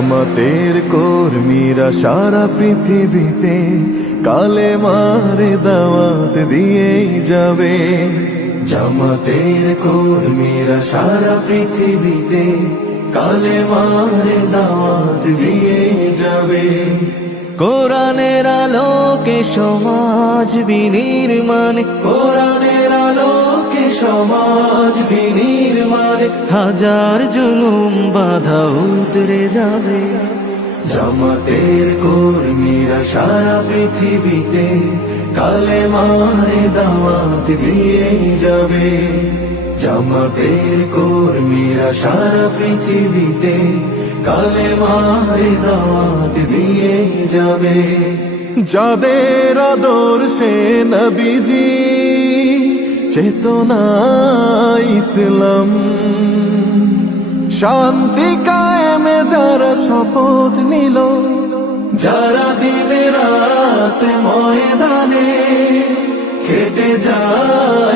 জামাতের কর্মীরা সারা পৃথিবীতে কালেমার দাওয়াত দিয়েই যাবে। জামাতের কর্মীরা সারা পৃথিবীতে কালেমার দাওয়াত দিয়েই যাবে। কোরআনের আলোকে সমাজ বিনির্মাণ, কোরআনের আলোকে সমাজ বিনির্মাণ, হাজার জুলুম বাধা উতরে যাবে। জামাতের কর্মীরা সারা পৃথিবীতে কালেমার দাওয়াত দিয়েই যাবে। জামাতের কর্মীরা সারা পৃথিবীতে কালেমার দাওয়াত দিয়েই যাবে। যাদের আদর্শে নবীজি চেতনা ইসলাম, শান্তি কায়েমে যারা শপথ নিল, যারা দিনে রাত ময়দানে খেটে যায়